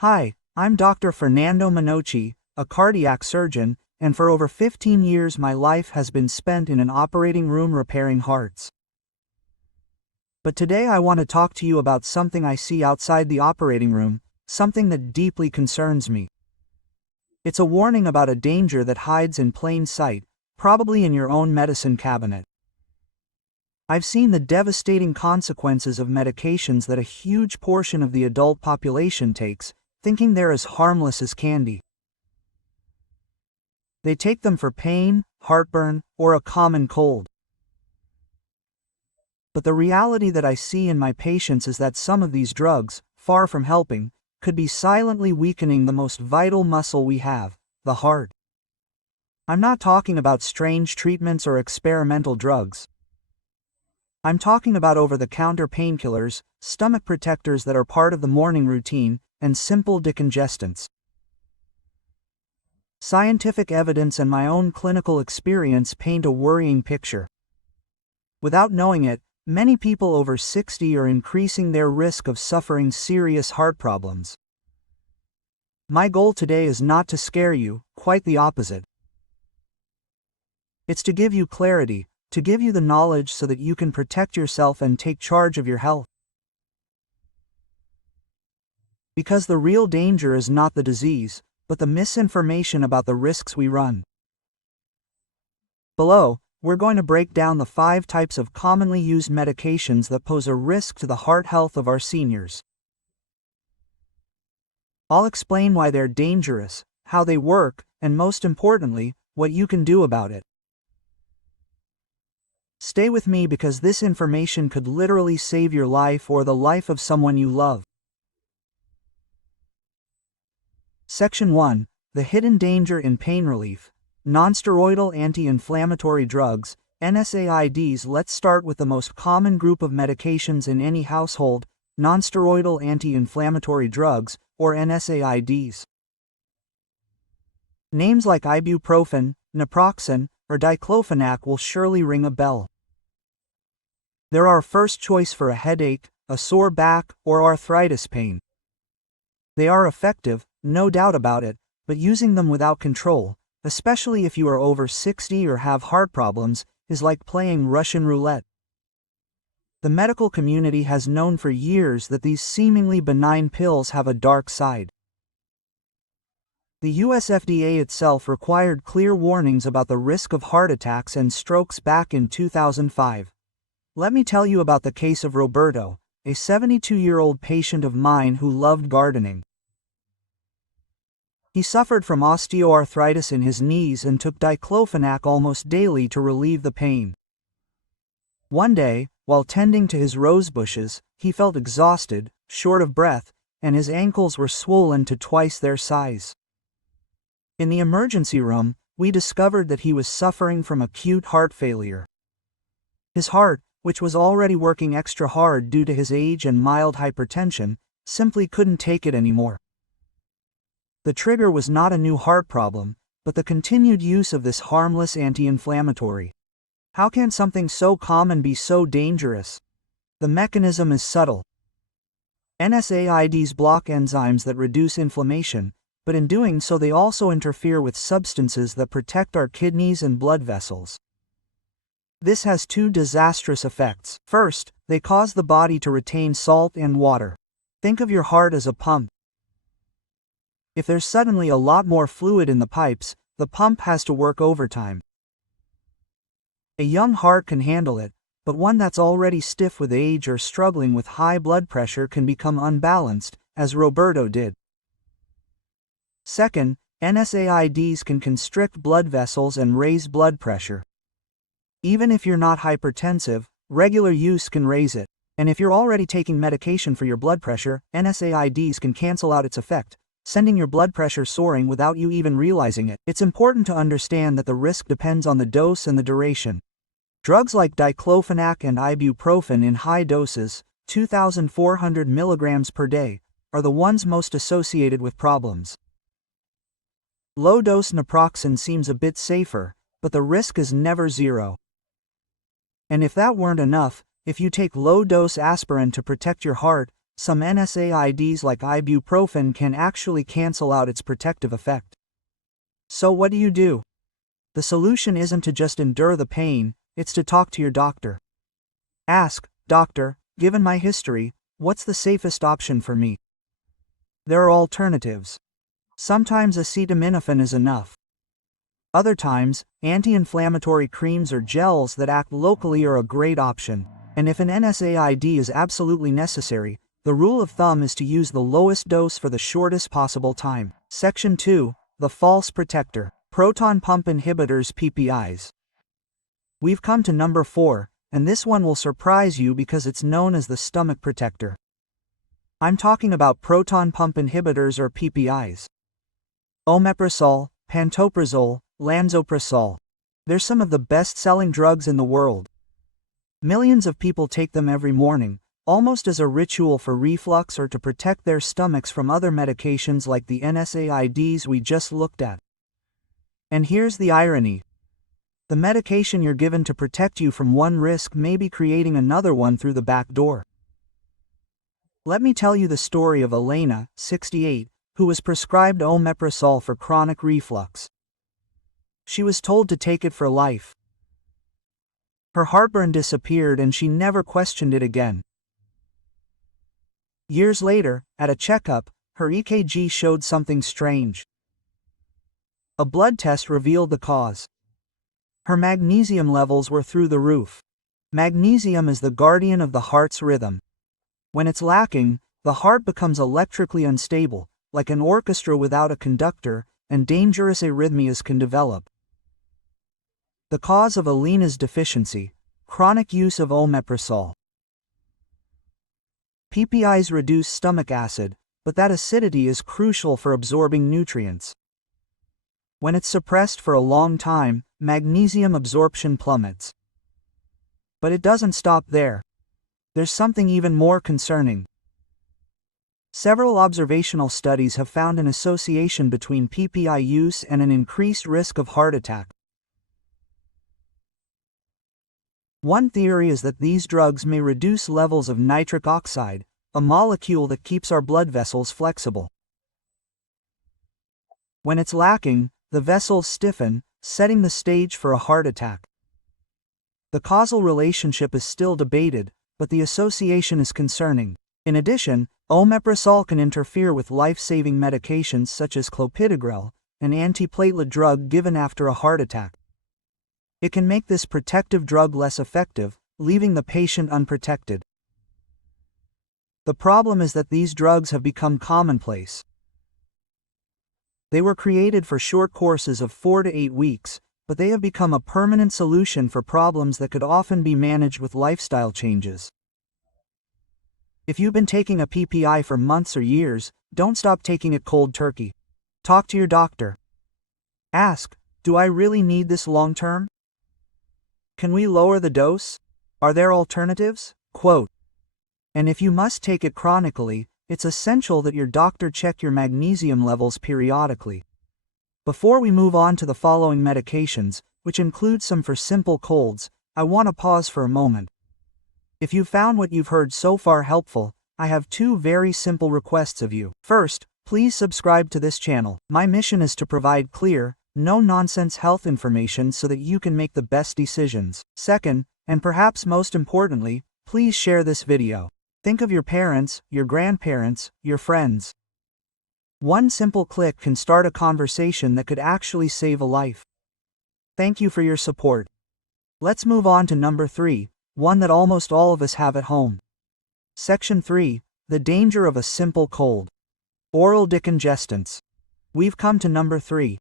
Hi, I'm Dr. Fernando Manocci, a cardiac surgeon, and for over 15 years my life has been spent in an operating room repairing hearts. But today I want to talk to you about something I see outside the operating room, something that deeply concerns me. It's a warning about a danger that hides in plain sight, probably in your own medicine cabinet. I've seen the devastating consequences of medications that a huge portion of the adult population takes, thinking they're as harmless as candy. They take them for pain, heartburn, or a common cold. But the reality that I see in my patients is that some of these drugs, far from helping, could be silently weakening the most vital muscle we have, the heart. I'm not talking about strange treatments or experimental drugs. I'm talking about over-the-counter painkillers, stomach protectors that are part of the morning routine, and simple decongestants. Scientific evidence and my own clinical experience paint a worrying picture. Without knowing it, many people over 60 are increasing their risk of suffering serious heart problems. My goal today is not to scare you, quite the opposite. It's to give you clarity, to give you the knowledge so that you can protect yourself and take charge of your health. Because the real danger is not the disease, but the misinformation about the risks we run. Below, we're going to break down the 5 types of commonly used medications that pose a risk to the heart health of our seniors. I'll explain why they're dangerous, how they work, and most importantly, what you can do about it. Stay with me because this information could literally save your life or the life of someone you love. Section 1. The hidden danger in pain relief. Nonsteroidal anti-inflammatory drugs, NSAIDs. Let's start with the most common group of medications in any household, nonsteroidal anti-inflammatory drugs, or NSAIDs. Names like ibuprofen, naproxen, or diclofenac will surely ring a bell. They're our first choice for a headache, a sore back, or arthritis pain. They are effective, no doubt about it, but using them without control, especially if you are over 60 or have heart problems, is like playing Russian roulette. The medical community has known for years that these seemingly benign pills have a dark side. The US FDA itself required clear warnings about the risk of heart attacks and strokes back in 2005. Let me tell you about the case of Roberto, a 72-year-old patient of mine who loved gardening. He suffered from osteoarthritis in his knees and took diclofenac almost daily to relieve the pain. One day, while tending to his rose bushes, he felt exhausted, short of breath, and his ankles were swollen to twice their size. In the emergency room, we discovered that he was suffering from acute heart failure. His heart, which was already working extra hard due to his age and mild hypertension, simply couldn't take it anymore. The trigger was not a new heart problem, but the continued use of this harmless anti-inflammatory. How can something so common be so dangerous? The mechanism is subtle. NSAIDs block enzymes that reduce inflammation, but in doing so they also interfere with substances that protect our kidneys and blood vessels. This has 2 disastrous effects. First, they cause the body to retain salt and water. Think of your heart as a pump. If there's suddenly a lot more fluid in the pipes, the pump has to work overtime. A young heart can handle it, but one that's already stiff with age or struggling with high blood pressure can become unbalanced, as Roberto did. Second, NSAIDs can constrict blood vessels and raise blood pressure. Even if you're not hypertensive, regular use can raise it. And if you're already taking medication for your blood pressure, NSAIDs can cancel out its effect, sending your blood pressure soaring without you even realizing it. It's important to understand that the risk depends on the dose and the duration. Drugs like diclofenac and ibuprofen in high doses, 2,400 milligrams per day, are the ones most associated with problems. Low-dose naproxen seems a bit safer, but the risk is never zero. And if that weren't enough, if you take low-dose aspirin to protect your heart, Some NSAIDs like ibuprofen can actually cancel out its protective effect. So what do? The solution isn't to just endure the pain, it's to talk to your doctor. Ask, "Doctor, given my history, what's the safest option for me?" There are alternatives. Sometimes acetaminophen is enough. Other times, anti-inflammatory creams or gels that act locally are a great option, and if an NSAID is absolutely necessary, the rule of thumb is to use the lowest dose for the shortest possible time. Section 2, the false protector, proton pump inhibitors PPIs. We've come to number 4, and this one will surprise you because it's known as the stomach protector. I'm talking about proton pump inhibitors or PPIs. Omeprazole, pantoprazole, lansoprazole. They're some of the best-selling drugs in the world. Millions of people take them every morning, almost as a ritual for reflux or to protect their stomachs from other medications like the NSAIDs we just looked at. And here's the irony. The medication you're given to protect you from one risk may be creating another one through the back door. Let me tell you the story of Elena, 68, who was prescribed omeprazole for chronic reflux. She was told to take it for life. Her heartburn disappeared and she never questioned it again. Years later, at a checkup, her EKG showed something strange. A blood test revealed the cause. Her magnesium levels were through the roof. Magnesium is the guardian of the heart's rhythm. When it's lacking, the heart becomes electrically unstable, like an orchestra without a conductor, and dangerous arrhythmias can develop. The cause of Elena's deficiency: chronic use of omeprazole. PPIs reduce stomach acid, but that acidity is crucial for absorbing nutrients. When it's suppressed for a long time, magnesium absorption plummets. But it doesn't stop there. There's something even more concerning. Several observational studies have found an association between PPI use and an increased risk of heart attack. One theory is that these drugs may reduce levels of nitric oxide, a molecule that keeps our blood vessels flexible. When it's lacking, the vessels stiffen, setting the stage for a heart attack. The causal relationship is still debated, but the association is concerning. In addition, omeprazole can interfere with life-saving medications such as clopidogrel, an antiplatelet drug given after a heart attack. It can make this protective drug less effective, leaving the patient unprotected. The problem is that these drugs have become commonplace. They were created for short courses of 4 to 8 weeks, but they have become a permanent solution for problems that could often be managed with lifestyle changes. If you've been taking a PPI for months or years, don't stop taking it cold turkey. Talk to your doctor. Ask, "Do I really need this long term? Can we lower the dose? Are there alternatives?" Quote. And if you must take it chronically, it's essential that your doctor check your magnesium levels periodically. Before we move on to the following medications, which include some for simple colds, I want to pause for a moment. If you found what you've heard so far helpful, I have 2 very simple requests of you. First, please subscribe to this channel. My mission is to provide clear, no-nonsense health information so that you can make the best decisions. Second, and perhaps most importantly, please share this video. Think of your parents, your grandparents, your friends. One simple click can start a conversation that could actually save a life. Thank you for your support. Let's move on to number 3, one that almost all of us have at home. Section 3, the danger of a simple cold. Oral decongestants. We've come to number 3.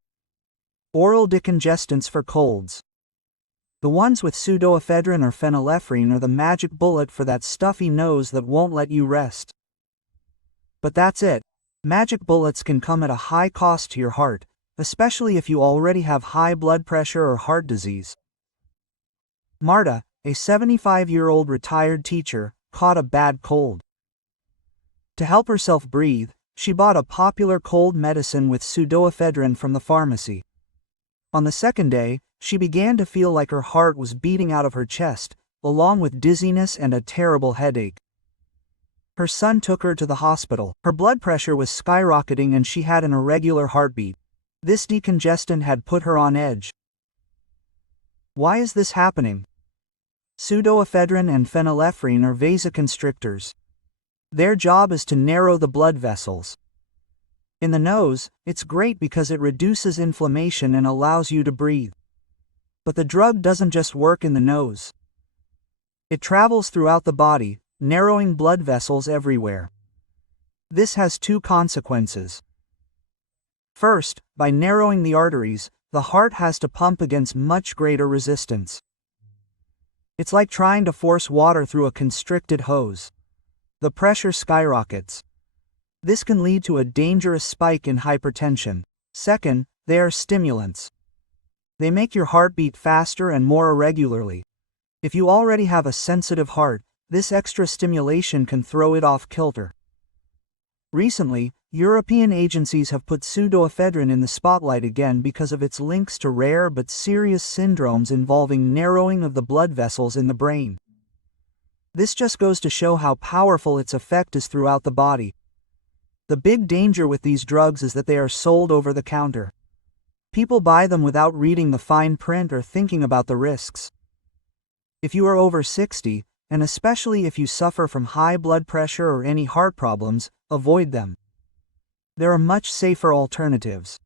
Oral decongestants for colds. The ones with pseudoephedrine or phenylephrine are the magic bullet for that stuffy nose that won't let you rest. But that's it. Magic bullets can come at a high cost to your heart, especially if you already have high blood pressure or heart disease. Marta, a 75-year-old retired teacher, caught a bad cold. To help herself breathe, she bought a popular cold medicine with pseudoephedrine from the pharmacy. On the second day, she began to feel like her heart was beating out of her chest, along with dizziness and a terrible headache. Her son took her to the hospital. Her blood pressure was skyrocketing and she had an irregular heartbeat. This decongestant had put her on edge. Why is this happening? Pseudoephedrine and phenylephrine are vasoconstrictors. Their job is to narrow the blood vessels. In the nose, it's great because it reduces inflammation and allows you to breathe. But the drug doesn't just work in the nose. It travels throughout the body, narrowing blood vessels everywhere. This has two consequences. First, by narrowing the arteries, the heart has to pump against much greater resistance. It's like trying to force water through a constricted hose. The pressure skyrockets. This can lead to a dangerous spike in hypertension. Second, they are stimulants. They make your heart beat faster and more irregularly. If you already have a sensitive heart, this extra stimulation can throw it off kilter. Recently, European agencies have put pseudoephedrine in the spotlight again because of its links to rare but serious syndromes involving narrowing of the blood vessels in the brain. This just goes to show how powerful its effect is throughout the body. The big danger with these drugs is that they are sold over the counter. People buy them without reading the fine print or thinking about the risks. If you are over 60, and especially if you suffer from high blood pressure or any heart problems, avoid them. There are much safer alternatives.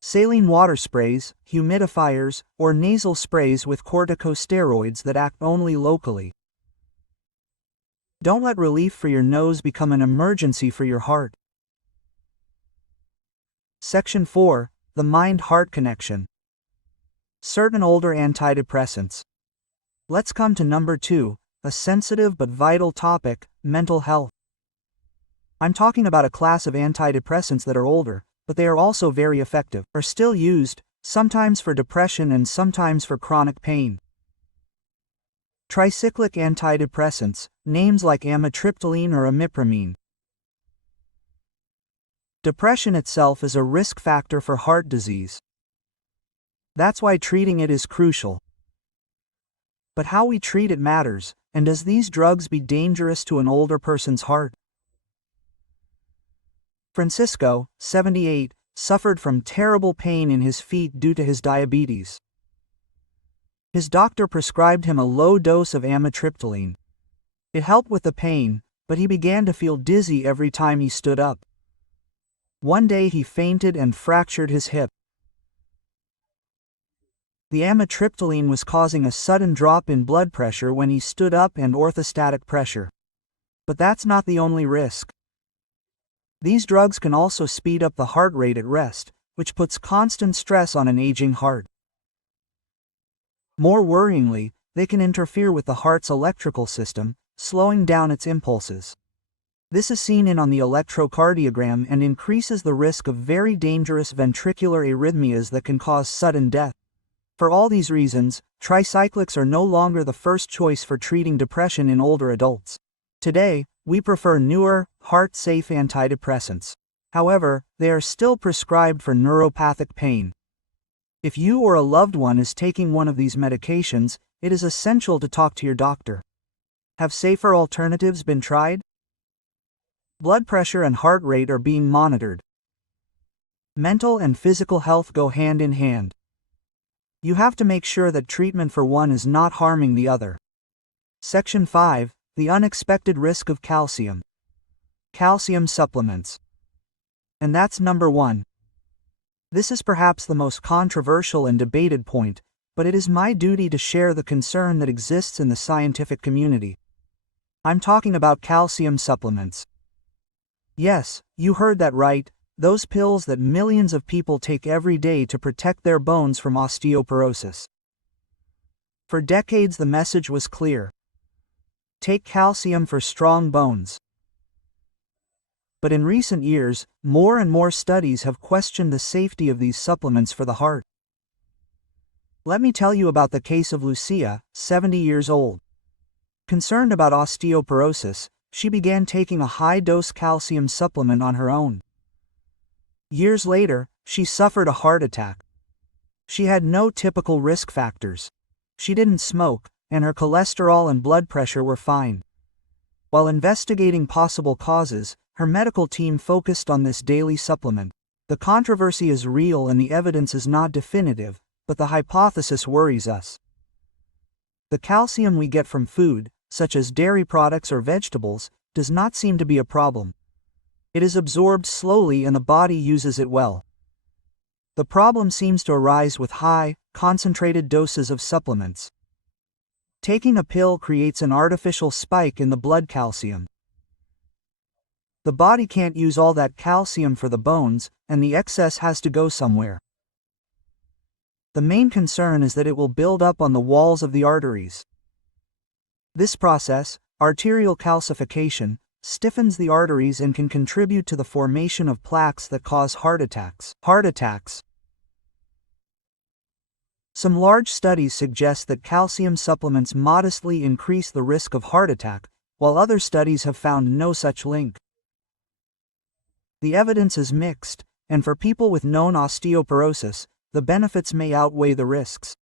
Saline water sprays, humidifiers, or nasal sprays with corticosteroids that act only locally. Don't let relief for your nose become an emergency for your heart. Section 4. The mind-heart connection. Certain older antidepressants. Let's come to number 2, a sensitive but vital topic, mental health. I'm talking about a class of antidepressants that are older, but they are also very effective, are still used, sometimes for depression and sometimes for chronic pain. Tricyclic antidepressants, names like amitriptyline or imipramine. Depression itself is a risk factor for heart disease. That's why treating it is crucial. But how we treat it matters, and does these drugs be dangerous to an older person's heart? Francisco, 78, suffered from terrible pain in his feet due to his diabetes. His doctor prescribed him a low dose of amitriptyline. It helped with the pain, but he began to feel dizzy every time he stood up. One day he fainted and fractured his hip. The amitriptyline was causing a sudden drop in blood pressure when he stood up and orthostatic pressure. But that's not the only risk. These drugs can also speed up the heart rate at rest, which puts constant stress on an aging heart. More worryingly, they can interfere with the heart's electrical system, slowing down its impulses. This is seen on the electrocardiogram and increases the risk of very dangerous ventricular arrhythmias that can cause sudden death. For all these reasons, tricyclics are no longer the first choice for treating depression in older adults. Today, we prefer newer, heart-safe antidepressants. However, they are still prescribed for neuropathic pain. If you or a loved one is taking one of these medications, it is essential to talk to your doctor. Have safer alternatives been tried? Blood pressure and heart rate are being monitored. Mental and physical health go hand in hand. You have to make sure that treatment for one is not harming the other. Section 5. The unexpected risk of calcium. Calcium supplements. And that's number 1. This is perhaps the most controversial and debated point, but it is my duty to share the concern that exists in the scientific community. I'm talking about calcium supplements. Yes, you heard that right, those pills that millions of people take every day to protect their bones from osteoporosis. For decades the message was clear. Take calcium for strong bones. But in recent years, more and more studies have questioned the safety of these supplements for the heart. Let me tell you about the case of Lucia, 70 years old. Concerned about osteoporosis, she began taking a high-dose calcium supplement on her own. Years later, she suffered a heart attack. She had no typical risk factors. She didn't smoke, and her cholesterol and blood pressure were fine. While investigating possible causes, her medical team focused on this daily supplement. The controversy is real and the evidence is not definitive, but the hypothesis worries us. The calcium we get from food, such as dairy products or vegetables, does not seem to be a problem. It is absorbed slowly and the body uses it well. The problem seems to arise with high, concentrated doses of supplements. Taking a pill creates an artificial spike in the blood calcium. The body can't use all that calcium for the bones, and the excess has to go somewhere. The main concern is that it will build up on the walls of the arteries. This process, arterial calcification, stiffens the arteries and can contribute to the formation of plaques that cause heart attacks. Some large studies suggest that calcium supplements modestly increase the risk of heart attack, while other studies have found no such link. The evidence is mixed, and for people with known osteoporosis, the benefits may outweigh the risks.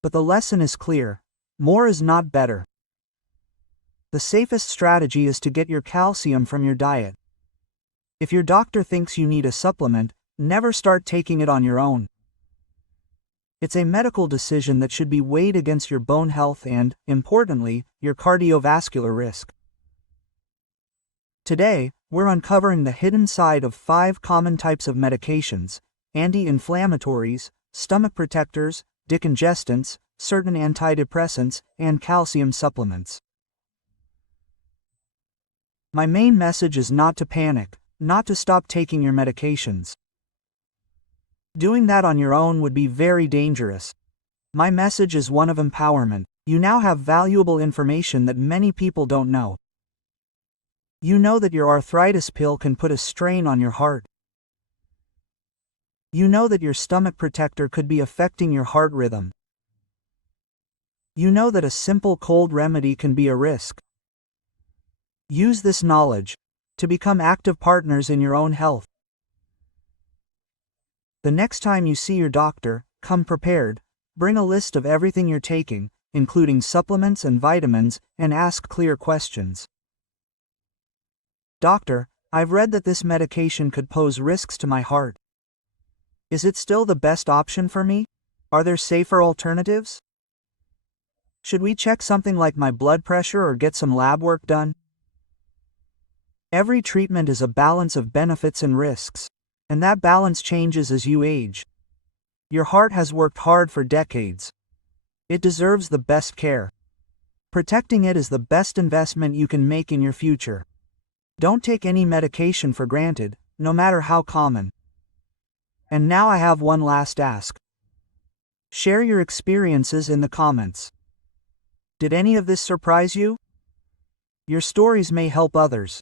But the lesson is clear: more is not better. The safest strategy is to get your calcium from your diet. If your doctor thinks you need a supplement, never start taking it on your own. It's a medical decision that should be weighed against your bone health and, importantly, your cardiovascular risk. Today, we're uncovering the hidden side of 5 common types of medications: anti-inflammatories, stomach protectors, decongestants, certain antidepressants, and calcium supplements. My main message is not to panic, not to stop taking your medications. Doing that on your own would be very dangerous. My message is one of empowerment. You now have valuable information that many people don't know. You know that your arthritis pill can put a strain on your heart. You know that your stomach protector could be affecting your heart rhythm. You know that a simple cold remedy can be a risk. Use this knowledge to become active partners in your own health. The next time you see your doctor, come prepared. Bring a list of everything you're taking, including supplements and vitamins, and ask clear questions. Doctor, I've read that this medication could pose risks to my heart. Is it still the best option for me? Are there safer alternatives? Should we check something like my blood pressure or get some lab work done? Every treatment is a balance of benefits and risks, and that balance changes as you age. Your heart has worked hard for decades. It deserves the best care. Protecting it is the best investment you can make in your future. Don't take any medication for granted, no matter how common. And now I have one last ask. Share your experiences in the comments. Did any of this surprise you? Your stories may help others.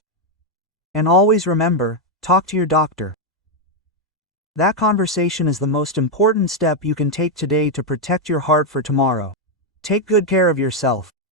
And always remember, talk to your doctor. That conversation is the most important step you can take today to protect your heart for tomorrow. Take good care of yourself.